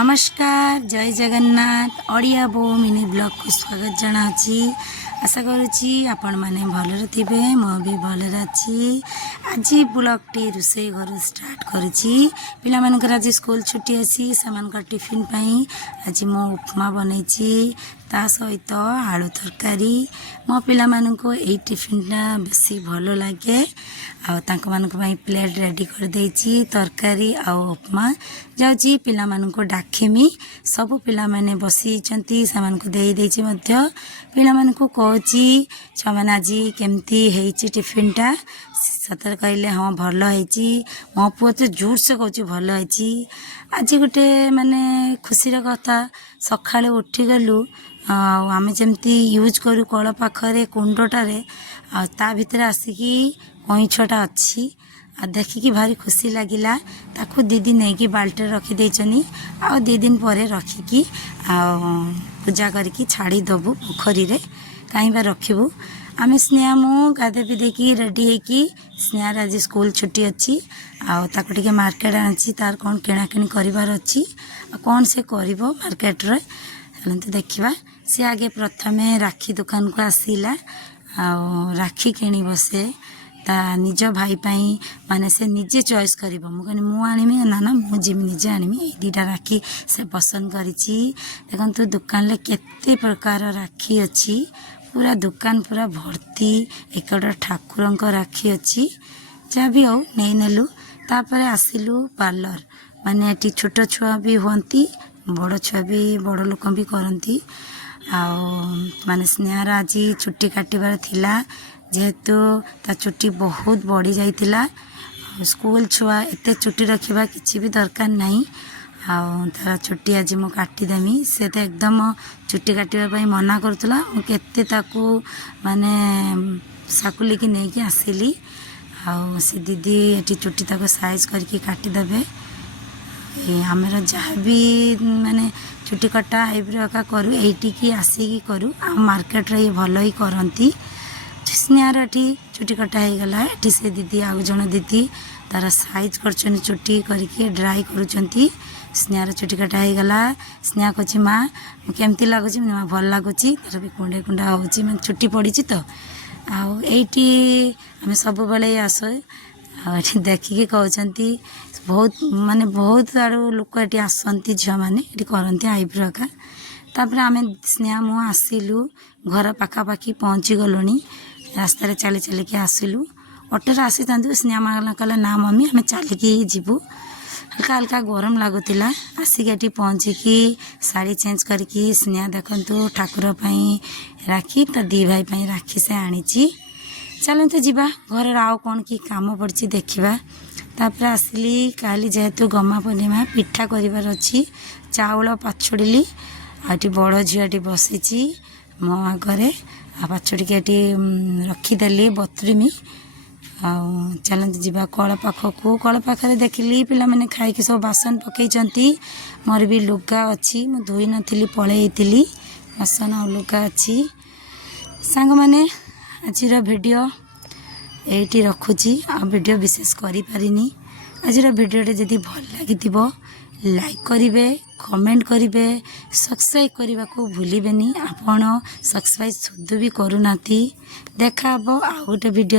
नमस्कार जय जगन्नाथ ओडिया बो मिनी ब्लॉग को स्वागत जनाची आशा करुँची आपण मैंने भलरे थे भी भलरे अच्छी आज ब्लॉग टी रोसे घर स्टार्ट करुँची पिला मानकर आज स्कूल छुट्टी अच्छी से टिफिन पाई आज मो उपमा बनईची ता सहित आलू तरकारी मो पिला माननको एई टिफिनटा बेसी भल लगे आई प्लेट रेडी कर देइची तरकारी आ उपमा जाउची पिला माननको डाखेमी सब पिला माने बसीचंती सामानको देई देइची मध्य पिला माननको कहूची छमाने आज केमती हेइची टिफिनटा सतर कहले हाँ भल होइची मो पुओ तो जोर से कहूची भल होइची आज गोटे माने खुशीर कथा सकाळे उठी गलु आमे जमती यूज करू कल पाखरे कुंडटारे ता भितर आसिकी कईछटा अच्छी देखिकी भारी खुशी लगिला ताकू दीदी नहीं कि बाल्टी रखी देचनी आ दी दिन पर रखिकी पूजा करके छाड़ी दबु पोखरी रे कहीं बा रखिबू आमे स्नेहा मु गाधे पिधेकी रेडी होगी स्नेहार आज स्कूल छुट्टी अच्छी आके टिके मार्केट आनी तार कौन किणाकिणी करार अच्छी कौन से कर मार्केट रे तो देखा सी आगे प्रथमे राखी दुकान को आसला राखी किणी बसे ता निज भाई पाई माने से निजे चॉइस करिबो मु कहनी मु आनिमी ना ना मु जिमी निजे आनिमी ए दीटा राखी से पसंद करिछि देखंतु दुकान ले केते प्रकार राखी अछि पूरा दुकान पूरा भर्ती एकड़ ठाकुरन को राखी अछि जा भी हो नै नेलु तापर आसिलु पार्लर माने एटी छोट छुआ भी होंती बड़ छुआ भी बड़ लोक भी करंती माने स्नेहार आज छुट्टी काटिबार थिला जेहेतु ता छुट्टी बहुत बढ़ी जाइतिला स्कूल छुआ एते छुट्टी रखिबा किछि भी दरकार नहीं तार छुट्टी आज मु काटिदेमी से तो एकदम छुट्टी काटिबा पई मना करतला मु केते ताकू माने साकुली की नहीं कि आसिली से दीदी एटी छुट्टी ताको साइज करके काटिदेबे आमर जहाँ भी माने छुट्टी कटा आईब्रो का करूँ एटिकी आसिकी करूँ मार्केट रे भल ही करती स्नेहार एटी छुट्टी कटा हो गला एटी से दीदी आउ जन दीदी तार साइज कर छुट्टी करके ड्राई करुँच स्नेहार छुट्टी कटा हो गला स्नेहा कही माँ केमती लगुच माँ भल लगुच तार भी कुंडे कुंडा हो छुट्टी पड़ी तो आईटी आम सब बेले आस देखिकी कहते बहुत माने बहुत आड़ू लोक ये आसती झील मैंने ये करती आईब्रो का तापर आम स्नेहा मु आसिलु घर पाखापाखी पहुँची गलुनी रास्तार चली चलिकी आसिलु ऑटोरे आसी था स्नेहा माँ कहला ना मम्मी आम चलिकी जीवु हल्का हल्का गरम लगुला आसिक ये पहुँचिकी शाड़ी चेंज करके स्नेहा देखु ठाकुर राखी ता दी भाई पाई राखी से आनी चलते जीवा घर आउ कौन कि काम पड़ी देखा तापर आसिली काली जेहेतु गमा पूर्णिमा पिठा करार अच्छी चाउल पाछड़ी आटी बड़ झीटी बसी मो आगे पाछड़ी के रखीदेली बतुरीमी चलते जीवा कल पाखक कल पाखे देखिली पिला माने खाई सब बासन पकई मोर भी लुगा अच्छी मु धोई नी पलैली बासन आ लुगा अच्छी सांग मैंने आज वीडियो ये रखुची वीडियो विशेष करी पारिनी आज वीडियो जदि भल लगी लाइक करेंगे कमेंट करेंगे सब्सक्राइब करने को भूलें आपड़ सब्सक्राइब सुध भी करूना देखा आ गोटे वीडियो।